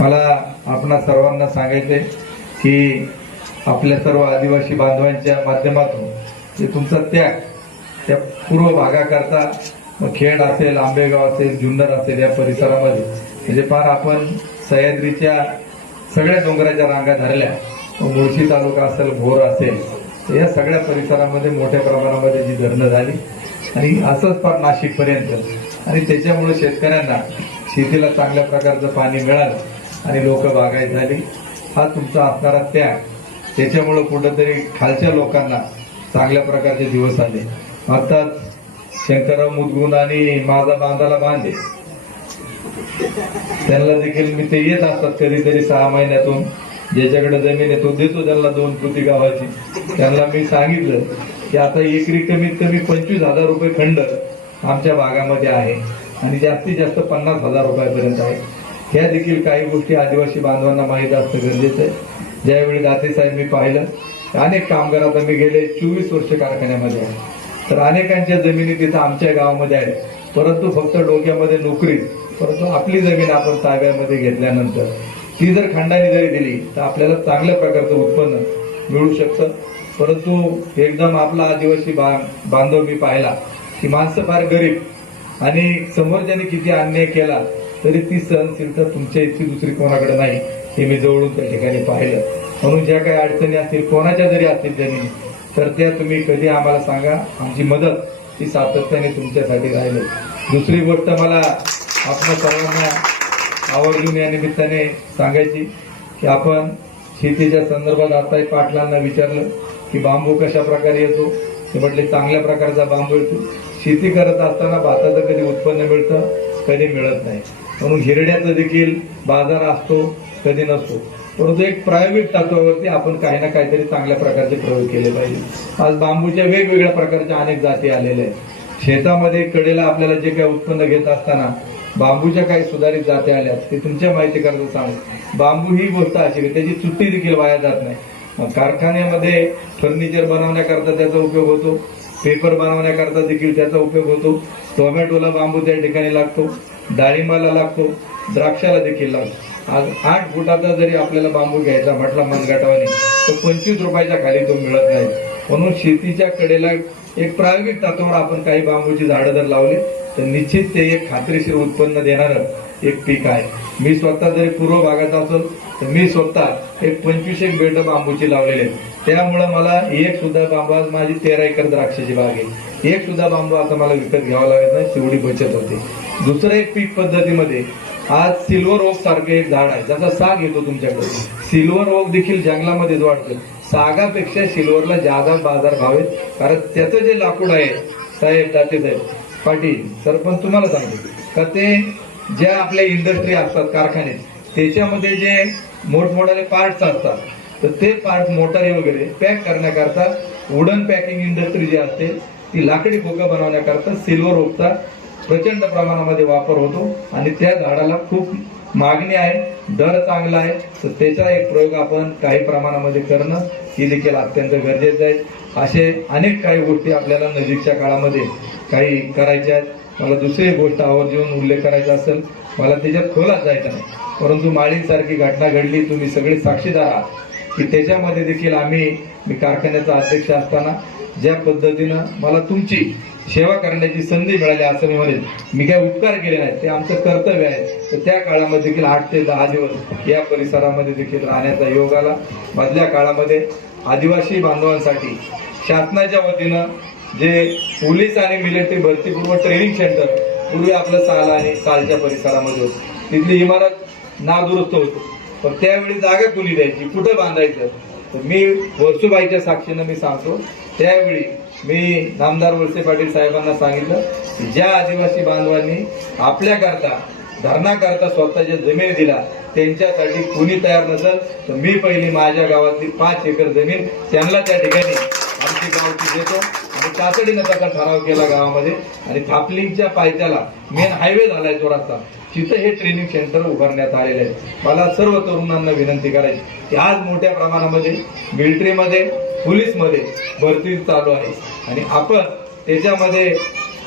मला आपणा सर्वांना सांगायचे की आपल्या सर्व आदिवासी बांधवांच्या माध्यमातून जे तुमचा त्याग त्या पूर्व भागाकरता खेड असेल, आंबेगाव असेल, जुन्नर असेल या परिसरामध्ये म्हणजे फार आपण सह्याद्रीच्या सगळ्या डोंगराच्या रांगा धरल्या, मुळशी तालुका असेल, भोर असेल, या सगळ्या परिसरामध्ये मोठ्या प्रमाणामध्ये जी धरणं झाली आणि असंच फार नाशिकपर्यंत आणि त्याच्यामुळे शेतकऱ्यांना शेतीला चांगल्या प्रकारचं पाणी मिळालं आणि लोक बागायत झाली. हा तुमचा असणारा त्याग त्याच्यामुळे कुठंतरी खालच्या लोकांना चांगल्या प्रकारचे दिवस आले. अर्थात शंकरराव मुदगुण आणि माझा बांधाला बांधे त्यांना देखील मी ते येत असतात कधीतरी 6 महिन्यातून. ज्याच्याकडे जमीन आहे तो देतो त्यांना 2 पोती गावाची. त्यांना मी सांगितलं की आता एकरी कमीत कमी 25,000 रुपये खंड आमच्या भागामध्ये आहे आणि जास्तीत जास्त 50,000 रुपयापर्यंत आहे. ह्या देखील काही गोष्टी आदिवासी बांधवांना माहीत असणं गरजेचं आहे. ज्यावेळी दाते साहेब मी पाहिलं अनेक कामगार, आता मी गेले 24 वर्ष कारखान्यामध्ये आहे, तर अनेकांच्या जमिनी तिथं आमच्या गावामध्ये आहेत, परंतु फक्त डोक्यामध्ये नोकरी. परंतु आपली जमीन आपण ताब्यामध्ये घेतल्यानंतर ती जर खंडाने जरी दिली तर आपल्याला चांगल्या प्रकारचं उत्पन्न मिळू शकतं. परंतु एकदम आपला आदिवासी बांधव मी पाहिला की माणसं फार गरीब आणि समोरच्याने किती अन्याय केला तरी ती सहनशीलता तुमच्या इतकी दुसरी कोणाकडे नाही, हे मी जवळून त्या ठिकाणी पाहिलं. म्हणून ज्या काही अडचणी असतील, कोणाच्या जरी असतील जमिनी, तर त्या तुम्ही कधी आम्हाला सांगा, आमची मदत ही सातत्याने तुमच्यासाठी राहील. दुसरी गोष्ट मला आपल्या सर्वांना आवर्जून या निमित्ताने सांगायची की आपण शेतीच्या संदर्भात आता पाटलांना विचारलं की बांबू कशा प्रकारे येतो, ते म्हटले चांगल्या प्रकारचा बांबू येतो. शेती करत असताना भाताचं कधी उत्पन्न मिळतं, कधी मिळत नाही. म्हणून हिरड्याचा देखील बाजार असतो, कधी नसतो. परंतु एक प्रायोगिक तत्वावरती आपण काही ना काहीतरी चांगल्या प्रकारचे प्रयोग केले पाहिजे. आज बांबूच्या वेगवेगळ्या प्रकारच्या अनेक जाती आलेल्या आहेत. शेतामध्ये कडेला आपल्याला जे काही उत्पन्न घेत असताना बांबूच्या काही सुधारित जाती आल्या, ते तुमच्या माहिती करता सांगू. बांबू ही गोष्ट अशी की त्याची चुट्टी देखील वाया जात नाही. कारखान्यामध्ये फर्निचर बनवण्याकरता त्याचा उपयोग होतो, पेपर बनवण्याकरता देखील त्याचा उपयोग होतो. टोमॅटोला बांबू त्या ठिकाणी लागतो, डाळिंबाला लागतो, द्राक्षाला देखील लागतो. आज 8 फुटाचा जरी आपल्याला बांबू घ्यायचा म्हटला मनगटावाने तर 25 रुपयाच्या खाली तो मिळत नाही. म्हणून शेतीच्या कडेला एक प्रायोगिक तत्वावर आपण काही बांबूची झाडं जर लावली तर निश्चित ते एक खात्रीशीर उत्पन्न देणारं एक पीक आहे. मी स्वतः जरी पूर्व भागात असेल तर मी स्वतः एक 25 बेड बांबूची लावलेले आहेत. त्यामुळे मला एक सुद्धा बांबू, आज माझी 13 एकर द्राक्षाची बाग आहे, एक सुद्धा बांबू आता मला विकत घ्यावा लागत नाही, तेवढी बचत होते. दुसरं एक पीक पद्धतीमध्ये आज सिल्वर ओक सारखे एक झाड आहे, ज्याचा साग येतो तुमच्याकडे. सिल्वर ओक देखील जंगलामध्येच वाढतं. सागापेक्षा सिल्वरला जादा बाजार भाव आहे, कारण त्याचं जे लाकूड आहे साहेब, दाते साहेब, पाटील सरपंच तुम्हाला सांगतो का, ते ज्या आपल्या इंडस्ट्री असतात, कारखाने, त्याच्यामध्ये जे मोठमोठाले पार्ट्स असतात, तर ते पार्ट मोटारी वगैरे पॅक करण्याकरता वुडन पॅकिंग इंडस्ट्री जी असते ती लाकडी खोकं बनवण्याकरता सिल्वर ओकचा प्रचंड प्रमाणामध्ये वापर होतो आणि त्या झाडाला खूप मागणी आहे, दर चांगला आहे. तर त्याचा एक प्रयोग आपण काही प्रमाणामध्ये करणं ही देखील अत्यंत गरजेचं आहे. असे अनेक काही गोष्टी आपल्याला नजीकच्या काळामध्ये काही करायच्या आहेत. मला दुसरी गोष्ट आवर्जून उल्लेख करायचा असेल, मला त्याच्यात खोलात जायचं नाही, परंतु माळींसारखी घटना घडली, तुम्ही सगळे साक्षीदार आहात की त्याच्यामध्ये देखील मी कारखान्याचा अध्यक्ष असताना ज्या पद्धतीनं मला तुमची सेवा करण्याची संधी मिळाली असं मी म्हणेन. मी काही उपकार केले नाहीत, ते आमचं कर्तव्य आहे. तर त्या काळामध्ये देखील 8 ते 10 दिवस या परिसरामध्ये देखील राहण्याचा योग आला. मधल्या काळामध्ये आदिवासी बांधवांसाठी शासनाच्या वतीनं जे पोलीस आणि मिलिटरी भरतीपूर्व ट्रेनिंग सेंटर पूर्वी आपलं साल आणि सालच्या परिसरामध्ये होतं, तिथली इमारत नादुरुस्त होती. पण त्यावेळी जागा कुणी द्यायची, कुठं बांधायचं, तर मी वर्सुबाईच्या साक्षीनं मी सांगतो, त्यावेळी मी नामदार वळसे पाटील साहेबांना सांगितलं की ज्या आदिवासी बांधवांनी आपल्याकरता धरणाकरता स्वतःच्या जमीन दिला त्यांच्यासाठी कुणी तयार नसेल तर मी पहिली माझ्या गावातली 5 एकर जमीन त्यांना त्या ठिकाणी आमची गावची देतो. आणि तातडीनं त्याचा ठराव केला गावामध्ये आणि थापलिंगच्या पायथ्याला मेन हायवे झालाय जो रस्ता, तिथं हे ट्रेनिंग सेंटर उभारण्यात आलेले आहे. मला सर्व तरुणांना विनंती करायची की आज मोठ्या प्रमाणामध्ये मिलिटरीमध्ये, पोलीसमध्ये भरती चालू आहे आणि आपण त्याच्यामध्ये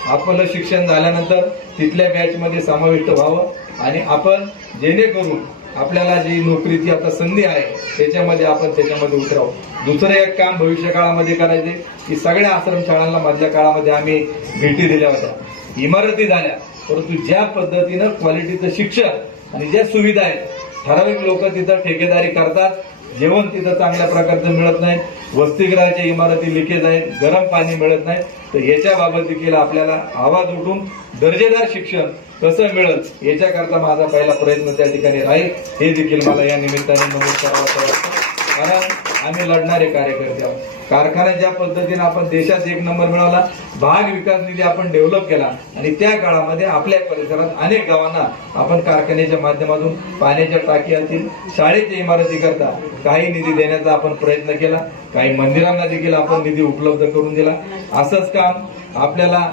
आपलं शिक्षण झाल्यानंतर तिथल्या बॅचमध्ये समाविष्ट व्हावं आणि आपण जेणेकरून आपल्याला जी नोकरीची आता संधी आहे त्याच्यामध्ये आपण त्याच्यामध्ये उतरावं. दुसरं एक काम भविष्य काळामध्ये करायचे की सगळ्या आश्रमशाळांना मधल्या काळामध्ये आम्ही भेटी दिल्या होत्या, इमारती झाल्या, परंतु ज्या पद्धतीनं क्वालिटीचं शिक्षण आणि ज्या सुविधा आहेत, ठराविक लोक तिथं ठेकेदारी करतात, जेवण तिथं चांगल्या प्रकारचं मिळत नाही, वसतिगृहाच्या इमारती लिकेज आहेत, गरम पाणी मिळत नाही, तर याच्या बाबत देखील आपल्याला आवाज उठून दर्जेदार शिक्षण कसं मिळेल याच्याकरता माझा पहिला प्रयत्न त्या ठिकाणी राहील, हे देखील मला या निमित्ताने नमूद करावं वाटतं. कारण आम्ही लढणारे कार्यकर्ते आहोत. कारखाना ज्या पद्धतीने आपण देशात 1 नंबर मिळवला, भाग विकास निधी आपण डेव्हलप केला आणि त्या काळामध्ये आपल्या परिसरात अनेक गावांना आपण कारखान्याच्या माध्यमातून पाण्याच्या टाकी असतील, शाळेच्या इमारती करता काही निधी देण्याचा आपण प्रयत्न केला, काही मंदिरांना देखील आपण निधी उपलब्ध करून दिला. असंच काम आपल्याला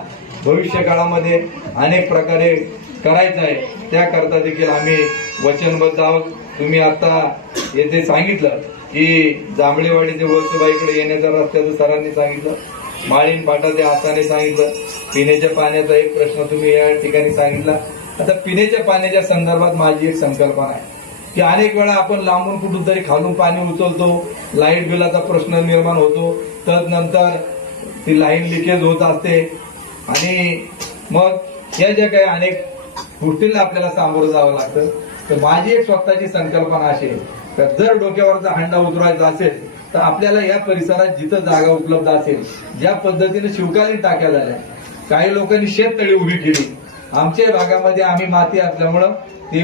भविष्य काळामध्ये अनेक प्रकारे करायचं आहे, त्याकरता देखील आम्ही वचनबद्ध आहोत. तुम्ही आता येथे सांगितलं की जांभळेवाडी वळसूबाईकडे येण्याच्या रस्त्याचं सरांनी सांगितलं, माळीन पाटाच्या हाताने सांगितलं, पिण्याच्या पाण्याचा एक प्रश्न तुम्ही या ठिकाणी सांगितला. आता पिण्याच्या पाण्याच्या संदर्भात माझी एक संकल्पना आहे की अनेक वेळा आपण लांबून कुठून तरी खालून पाणी उचलतो, लाईट बिलाचा प्रश्न निर्माण होतो, तदनंतर ती लाईन लिकेज होत असते आणि मग या ज्या काही अनेक गोष्टींना आपल्याला सामोरं जावं लागतं. तर माझी एक स्वतःची संकल्पना अशी आहे तर जर डोक्यावरचा हंडा उतरवायचा असेल तर आपल्याला या परिसरात जिथं जागा उपलब्ध असेल, ज्या पद्धतीने शिवकालीन टाक्या झाल्या, काही लोकांनी शेततळी उभी केली, आमच्या भागामध्ये आम्ही माती असल्यामुळं ते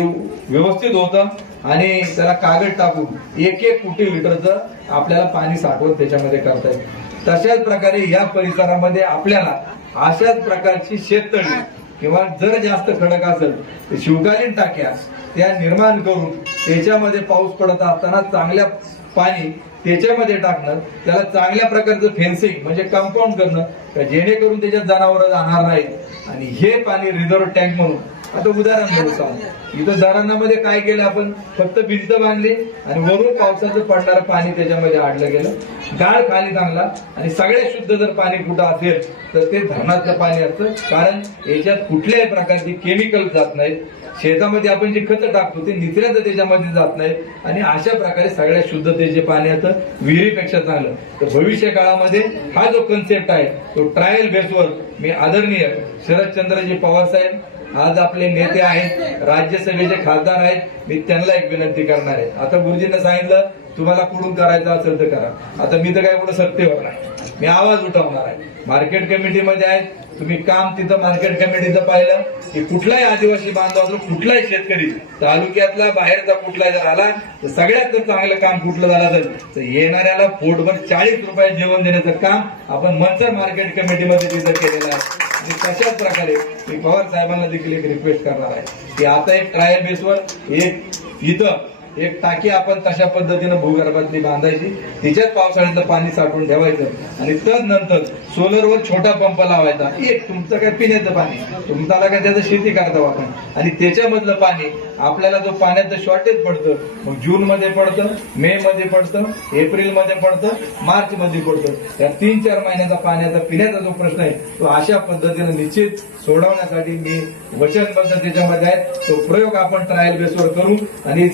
व्यवस्थित होतं आणि त्याला कागद टाकून 1-1 कोटी लिटरचं आपल्याला पाणी साठवून त्याच्यामध्ये करता येईल. तशाच प्रकारे या परिसरामध्ये आपल्याला अशाच प्रकारची शेततळी किंवा जर जास्त खडक असेल तर शिवकालीन टाक्या त्या निर्माण करून त्याच्यामध्ये पाऊस पडत असताना चांगल्या पाणी त्याच्यामध्ये टाकणं, त्याला चांगल्या प्रकारचं फेन्सिंग म्हणजे कंपाऊंड करणं जेणेकरून त्याच्यात जनावरं जाणार नाहीत आणि हे पाणी रिझर्व्ह टँक म्हणून. आता उदाहरण देऊ सांगू, इथं धरणामध्ये काय केलं आपण, फक्त भिंत बांधली आणि वरून पावसाचं पडणारं पाणी त्याच्यामध्ये आडलं गेलं, गाळ खाली चांगला आणि सगळ्यात शुद्ध जर पाणी कुठं असेल तर ते धरणाचं पाणी असतं. कारण याच्यात कुठल्याही प्रकारची केमिकल जात नाहीत, शेतामध्ये आपण जे खतं टाकतो ते निचऱ्याचं त्याच्यामध्ये जात नाही आणि अशा प्रकारे सगळ्यात शुद्धतेचे पाणी येतं, विहिरीपेक्षा चांगलं. तर भविष्य काळामध्ये हा जो कन्सेप्ट आहे तो ट्रायल बेसवर मी आदरणीय शरदचंद्रजी पवार साहेब, आज आपले नेते आहेत, राज्यसभेचे खासदार आहेत, मी त्यांना एक विनंती करणार आहे. आता गुरुजींना सांगितलं तुम्हाला कुठून करायचं असेल तर करा. आता मी तर काय कुठं सत्तेवर नाही, मी आवाज उठवणार आहे. मार्केट कमिटीमध्ये आहेत, तुम्ही काम तिथं मार्केट कमिटीचं पाहिलं की कुठलाही आदिवासी बांधव, कुठलाही शेतकरी तालुक्यातला बाहेरचा कुठलाही जर आला तर सगळ्यात चांगलं काम कुठलं झालं असेल तर येणाऱ्याला पोटभर 40 रुपये जेवण देण्याचं काम आपण मंचर मार्केट कमिटीमध्ये तिथं केलेलं आहे. आणि तशाच प्रकारे मी पवार साहेबांना देखील एक रिक्वेस्ट करणार आहे की आता एक ट्रायल बेसवर इथं एक टाकी आपण तशा पद्धतीनं भूगर्भातली बांधायची, तिच्यात पावसाळ्यातलं पाणी साठवून ठेवायचं आणि तदनंतर सोलरवर छोटा पंप लावायचा. एक तुमचं काय पिण्याचं पाणी, तुम्हाला काय त्याचं शेती करता आपण आणि त्याच्यामधलं पाणी आपल्याला जो पाण्याचं शॉर्टेज पडतं, मग जून मध्ये पडतं, मे मध्ये पडतं, एप्रिल मध्ये पडतं, मार्च मध्ये पडतं, त्या 3-4 महिन्याचा पाण्याचा पिण्याचा जो प्रश्न आहे तो अशा पद्धतीनं निश्चित सोडवण्यासाठी मी वचनबद्ध त्याच्यामध्ये आहे. तो प्रयोग आपण ट्रायल बेसवर करू आणि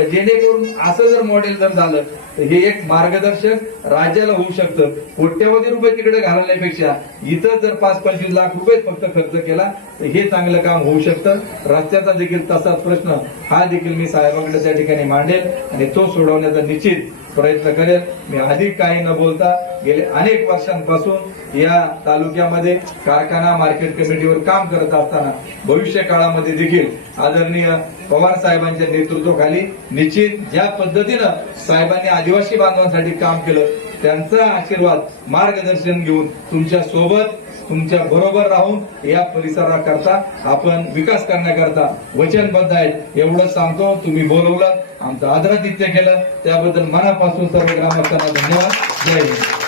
जेणेकरून असं जर मॉडेल जर झालं तर हे एक मार्गदर्शक राज्याला होऊ शकतं. कोट्यवधी रुपये तिकडे घालण्यापेक्षा इथं जर 5-25 लाख रुपये फक्त खर्च केला तर हे चांगलं काम होऊ शकतं. रस्त्याचा देखील तसाच प्रश्न हा देखील मी साहेबांकडे त्या ठिकाणी मांडेल आणि तो सोडवण्याचा निश्चित प्रयत्न करेल. मी अधिक काही न बोलता गेले अनेक वर्षांपासून या तालुक्यामध्ये कारखाना मार्केट कमिटीवर काम करत असताना भविष्य काळामध्ये देखील आदरणीय पवार साहेबांच्या नेतृत्वाखाली निश्चित ज्या पद्धतीनं साहेबांनी आदिवासी बांधवांसाठी काम केलं त्यांचा आशीर्वाद मार्गदर्शन घेऊन तुमच्या सोबत तुमच्या बरोबर राहून या परिसराकरता आपण विकास करण्याकरता वचनबद्ध आहेत एवढंच सांगतो. तुम्ही बोलवलं, आमचं आदरातिथ्य केलं त्याबद्दल मनापासून सर्व ग्रामस्थांना धन्यवाद. जय हिंद.